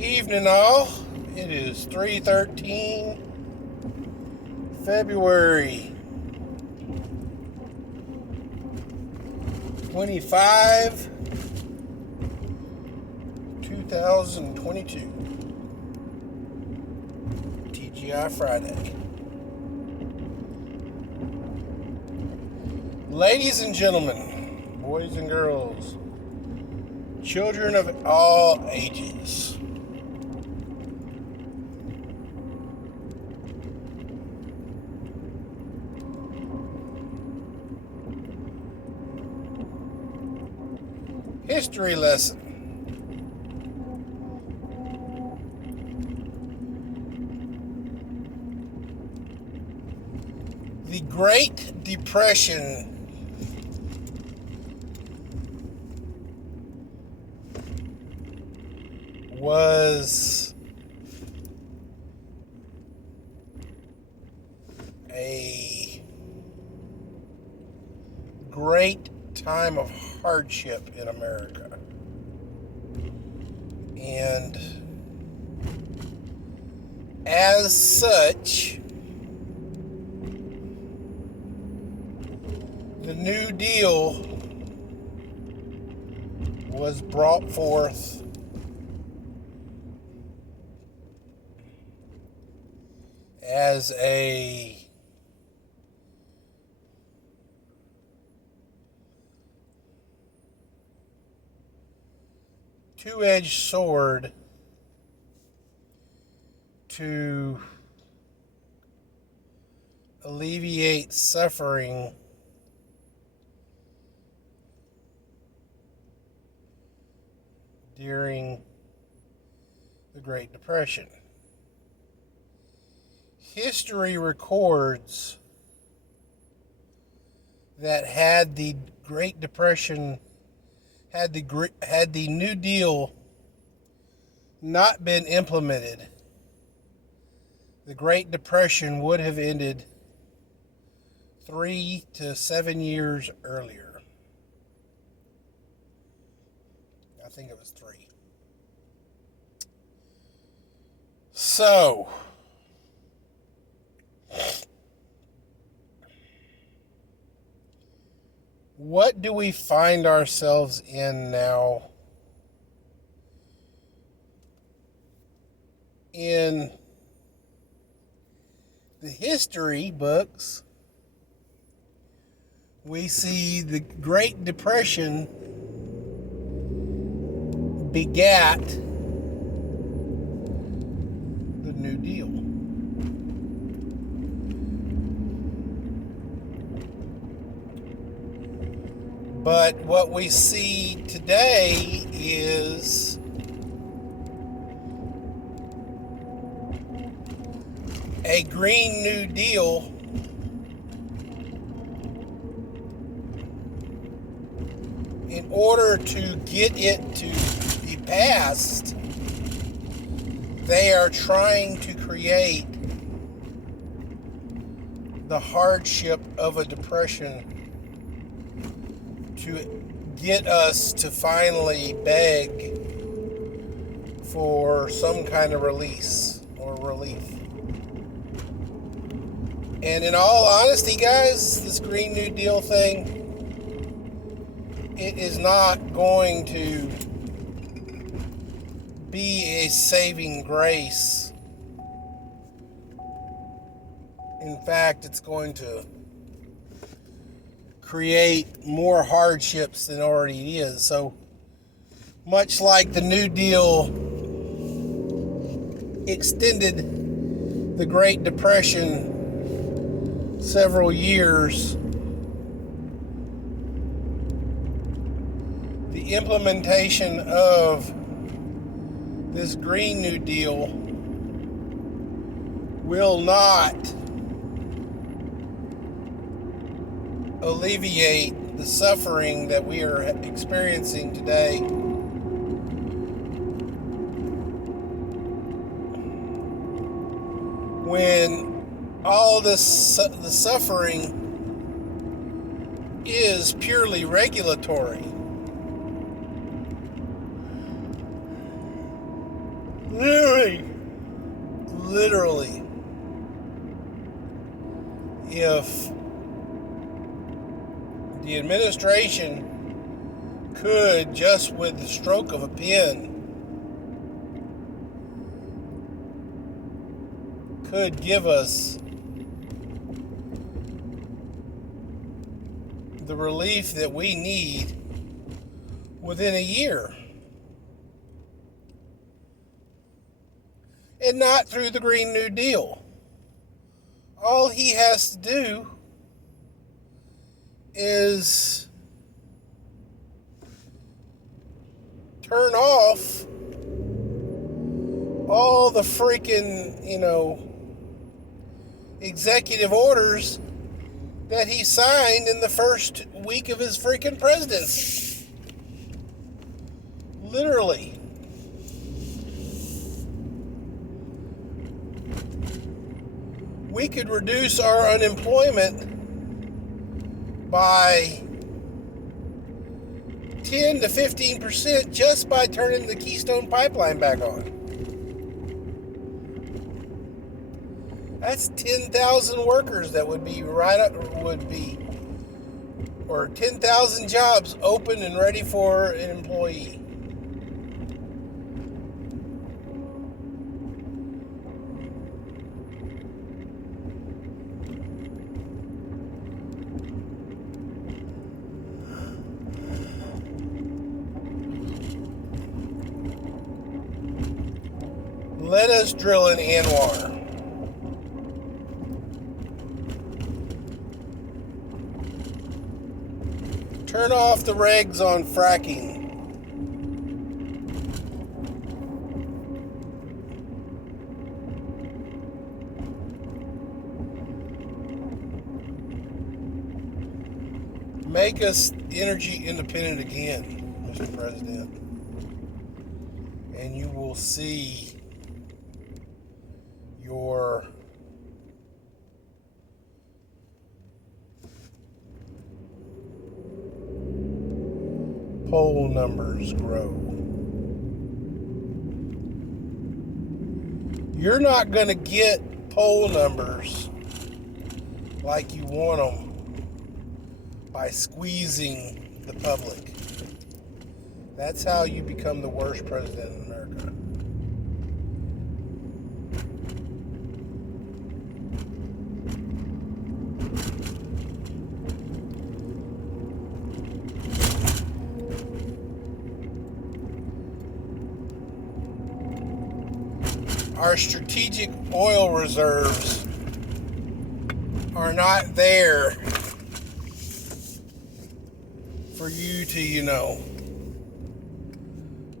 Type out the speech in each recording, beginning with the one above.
Evening all. It is 3/13, February 25, 2022. TGI Friday. Ladies and gentlemen, boys and girls, children of all ages, history lesson. The Great Depression was a great time of hardship in America. And as such, the New Deal was brought forth as a two-edged sword to alleviate suffering during the Great Depression. History records that had the Great Depression, had the New Deal not been implemented, the Great Depression would have ended 3 to 7 years earlier. I think it was 3. So, what do we find ourselves in now? In the history books, we see the Great Depression begat the New Deal. But what we see today is a Green New Deal in order to get it to be passed. They are trying to create the hardship of a depression to get us to finally beg for some kind of release or relief. And in all honesty, guys, this Green New Deal thing, it is not going to be a saving grace. In fact, it's going to create more hardships than already is. So much like the New Deal extended the Great Depression several years, the implementation of this Green New Deal will not alleviate the suffering that we are experiencing today. When all this, the suffering is purely regulatory. Literally, if the administration could, just with the stroke of a pen, could give us the relief that we need within a year. And not through the Green New Deal. All he has to do is turn off all the freaking, executive orders that he signed in the first week of his freaking presidency. Literally. We could reduce our unemployment by 10 to 15% just by turning the Keystone Pipeline back on. That's 10,000 workers that would be or 10,000 jobs open and ready for an employee. Let us drill in Anwar. Turn off the regs on fracking. Make us energy independent again, Mr. President. And you will see your poll numbers grow. You're not going to get poll numbers like you want them by squeezing the public. That's how you become the worst president in America. Our strategic oil reserves are not there for you to,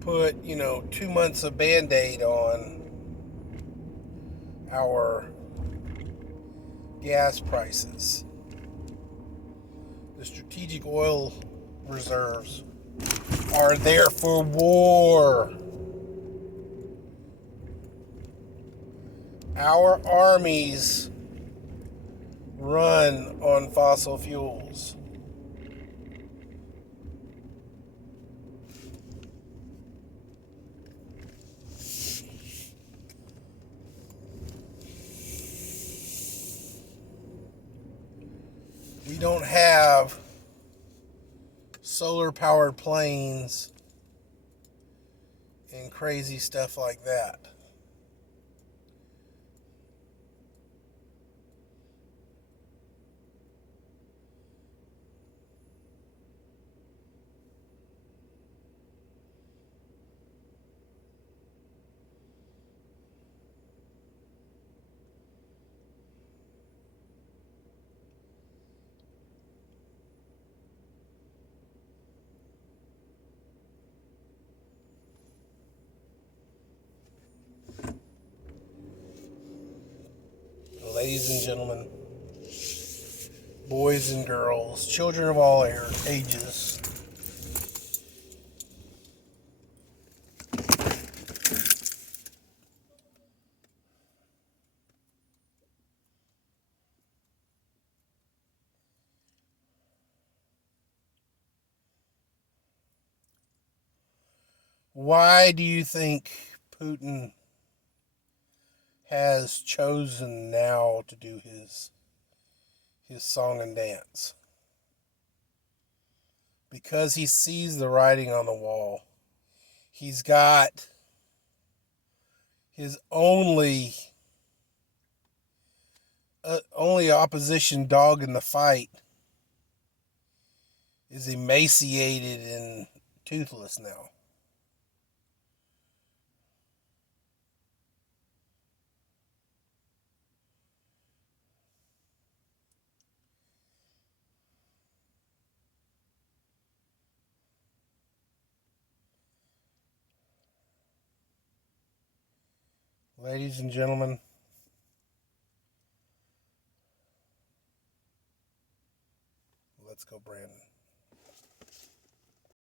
put, 2 months of Band-Aid on our gas prices. The strategic oil reserves are there for war. Our armies run on fossil fuels. We don't have solar-powered planes and crazy stuff like that. Ladies and gentlemen, boys and girls, children of all ages, why do you think Putin has chosen now to do his song and dance because he sees the writing on the wall. He's got his only opposition dog in the fight is emaciated and toothless now. Ladies and gentlemen, let's go, Brandon.